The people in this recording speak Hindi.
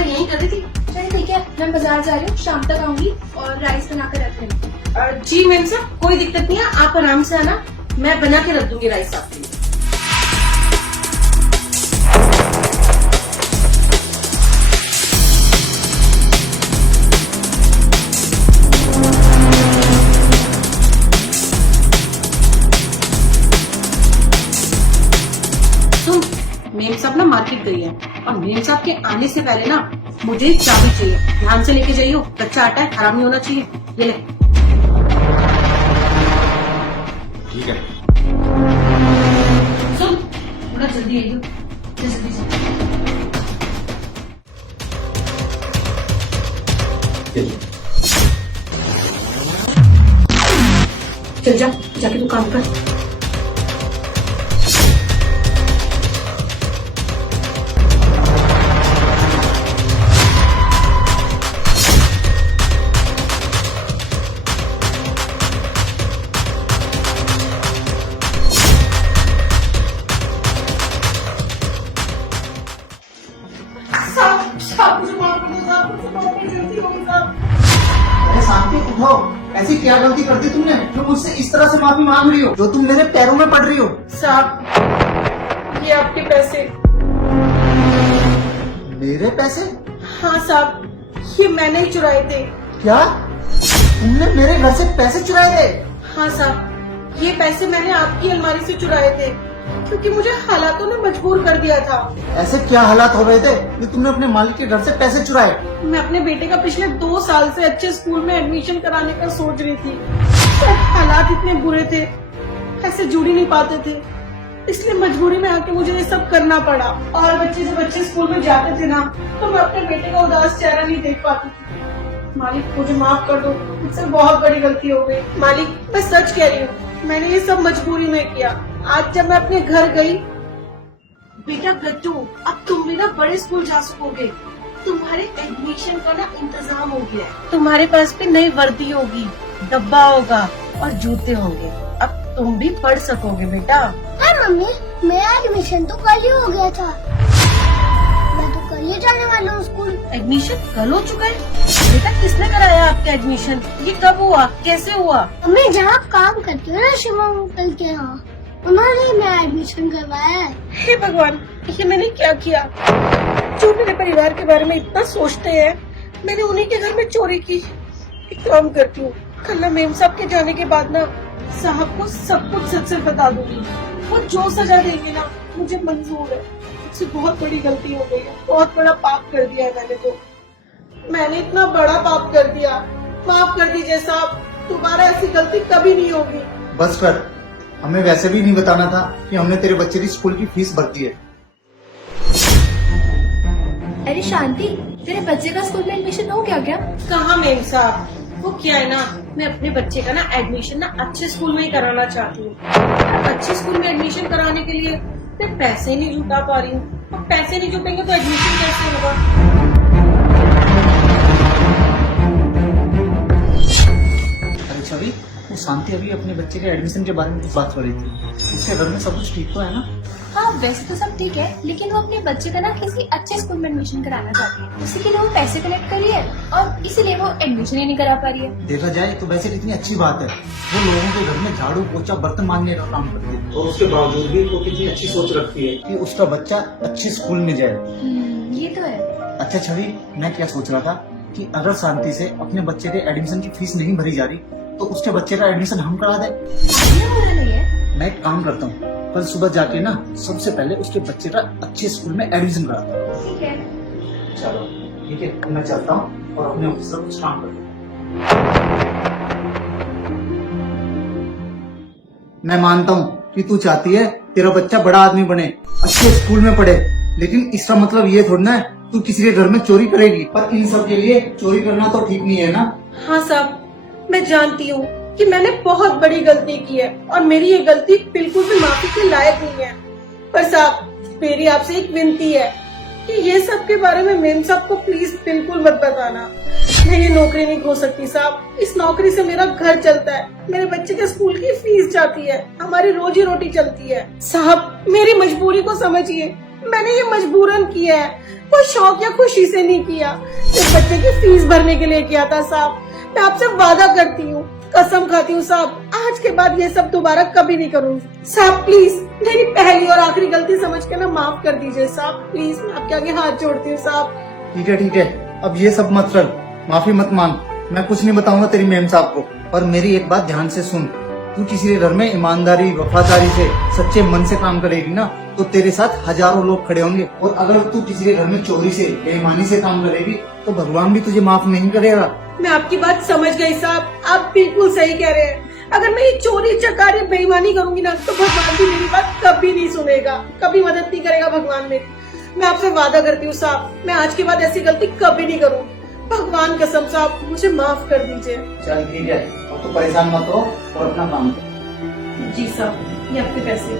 भर यहीं कर दी थी। चलिए ठीक है, मैं बाजार जा रही हूँ, शाम तक आऊंगी और राइस बना कर रख लूंगी। जी मैम साहब, कोई दिक्कत नहीं है, आप आराम से आना, मैं बना के रख दूंगी राइस आपके लिए। मेम साहब ना मार्केट गई है और मेम साहब के आने से पहले ना मुझे चाबी चाहिए, ध्यान से लेके जाइयो, कच्चा आटा है, खराब नहीं होना चाहिए। ये ले। ठीक है। सुन, थोड़ा जल्दी आइयो, जल्दी से। चल जा, जाके तू काम कर। अरे शांति, उठो। ऐसी क्या गलती कर दी तुमने जो मुझसे इस तरह से माफी मांग रही हो, जो तुम मेरे पैरों में पड़ रही हो? साहब, ये आपके पैसे। मेरे पैसे? हाँ साहब, ये मैंने ही चुराए थे। क्या तुमने मेरे घर से पैसे चुराए थे? हाँ साहब, ये पैसे मैंने आपकी अलमारी से चुराए थे क्योंकि मुझे हालातों ने मजबूर कर दिया था। ऐसे क्या हालात हो गए थे कि तुमने अपने मालिक के घर से पैसे चुराए? मैं अपने बेटे का पिछले 2 साल से अच्छे स्कूल में एडमिशन कराने का सोच रही थी, पर हालात इतने बुरे थे, ऐसे जुड़ ही नहीं पाते थे, इसलिए मजबूरी में आके मुझे ये सब करना पड़ा। और बच्चे जब अच्छे स्कूल में जाते थे ना, तो मैं अपने बेटे का उदास चेहरा नहीं देख पाती थी। मालिक, मुझे माफ कर दो, मुझसे बहुत बड़ी गलती हो गई। मालिक, मैं सच कह रही हूँ, मैंने ये सब मजबूरी में किया। आज जब मैं अपने घर गई, बेटा गट्टू, अब तुम भी ना बड़े स्कूल जा सकोगे, तुम्हारे एडमिशन का ना इंतजाम हो गया है, तुम्हारे पास भी नई वर्दी होगी, डब्बा होगा और जूते होंगे, अब तुम भी पढ़ सकोगे बेटा। हाँ मम्मी, मेरा एडमिशन तो कल ही हो गया था, मैं तो कल ही जाने वाला हूँ स्कूल। एडमिशन कल हो चुका है? बेटा किसने कराया आपका एडमिशन? ये कब हुआ, कैसे हुआ? मम्मी, जहाँ काम करती हूँ ना शिवा अंकल के यहाँ, उन्होंने ही मेरा एडमिशन करवाया है। हे भगवान, ये मैंने क्या किया? जो मेरे परिवार के बारे में इतना सोचते हैं, मैंने उन्हीं के घर में चोरी की। एक काम करती हूँ, कल ना मेम साहब के जाने के बाद ना साहब को सब कुछ सच सच बता दूंगी, वो जो सजा देंगे ना मुझे मंजूर है। मुझसे बहुत बड़ी गलती हो गई है, बहुत बड़ा पाप कर दिया है मैंने, तो मैंने इतना बड़ा पाप कर दिया, माफ कर दीजिए साहब, दोबारा ऐसी गलती कभी नहीं होगी। बस कर, हमें वैसे भी नहीं बताना था कि हमने तेरे बच्चे की स्कूल की फीस भर दी है। अरे शांति, तेरे बच्चे का स्कूल में एडमिशन हो गया क्या? कहाँ मेम साहब, वो क्या है ना, मैं अपने बच्चे का ना एडमिशन ना अच्छे स्कूल में ही कराना चाहती हूँ। अच्छे स्कूल में एडमिशन कराने के लिए मैं पैसे नहीं जुटा पा रही हूँ, और पैसे नहीं जुटेंगे तो एडमिशन कैसे होगा? अरे छवि, वो शांति अभी अपने बच्चे के एडमिशन के बारे में कुछ बात कर रही थी, उसके घर में सब कुछ ठीक तो है ना? हाँ, वैसे तो सब ठीक है, लेकिन वो अपने बच्चे का ना किसी अच्छे स्कूल में एडमिशन कराना चाहती है, उसी के लिए वो पैसे कलेक्ट कर रही है और इसीलिए वो एडमिशन ही नहीं करा पा रही है। देखा जाए तो वैसे कितनी अच्छी बात है, वो लोगों के घर में झाड़ू पोछा बर्तन मांजने का काम करती है, और उसके बावजूद भी वो कितनी अच्छी सोच रखती है कि उसका बच्चा अच्छे स्कूल में जाए। ये तो है। अच्छा छवि, मैं क्या सोच रहा था कि अगर शांति से अपने बच्चे के एडमिशन की फीस नहीं भरी जा रही तो उसके बच्चे का एडमिशन हम करा दे। नहीं है। मैं एक काम करता हूँ, कल सुबह जाके ना सबसे पहले उसके बच्चे का अच्छे स्कूल में एडमिशन कराता हूँ। ठीक है। चलो ठीक है, मैं चलता हूँ और अपने ऑफिस का कुछ काम करता हूँ। मैं मानता हूँ कि तू चाहती है तेरा बच्चा बड़ा आदमी बने, अच्छे स्कूल में पढ़े, लेकिन इसका मतलब ये थोड़ा ना है तू किसी के घर में चोरी करेगी। पर इन सब के लिए चोरी करना तो ठीक नहीं है ना? हाँ साहब, मैं जानती हूँ कि मैंने बहुत बड़ी गलती की है और मेरी ये गलती बिल्कुल भी माफी के लायक नहीं है, पर साहब मेरी आपसे एक विनती है कि ये सब के बारे में मेम साहब को प्लीज बिल्कुल मत बताना। मैं ये नौकरी नहीं खो सकती साहब, इस नौकरी से मेरा घर चलता है, मेरे बच्चे के स्कूल की फीस जाती है, हमारी रोजी रोटी चलती है। साहब मेरी मजबूरी को समझिए, मैंने ये मजबूरन किया है, कोई शौक या खुशी से नहीं किया। इस बच्चे की फीस भरने के लिए किया था साहब। मैं आपसे वादा करती हूँ, कसम खाती हूँ साहब, आज के बाद ये सब दोबारा कभी नहीं करूँगी। साहब प्लीज मेरी पहली और आखिरी गलती समझ के ना माफ कर दीजिए साहब, प्लीज मैं आपके आगे हाथ जोड़ती हूँ साहब। ठीक है, अब ये सब मत कर, माफी मत मांग। मैं कुछ नहीं बताऊंगा तेरी मैम साहब को, पर मेरी एक बात ध्यान से सुन। तू किसी के घर में ईमानदारी वफादारी से सच्चे मन से काम करेगी ना, तो तेरे साथ हजारों लोग खड़े होंगे। और अगर तू किसी के घर में चोरी से बेईमानी से काम करेगी तो भगवान भी तुझे माफ नहीं करेगा। मैं आपकी बात समझ गई साहब, आप बिल्कुल सही कह रहे हैं। अगर मैं ये चोरी चकारी बेईमानी करूंगी ना तो भगवान भी मेरी बात कभी नहीं सुनेगा, कभी मदद नहीं करेगा भगवान मेरी। मैं आपसे वादा करती हूँ साहब, मैं आज के बाद ऐसी गलती कभी नहीं करूँ। भगवान कसम साहब मुझे माफ कर दीजिए। चल ठीक है, अब तो परेशान मत हो और अपना काम कर। जी साहब, ये आपके पैसे।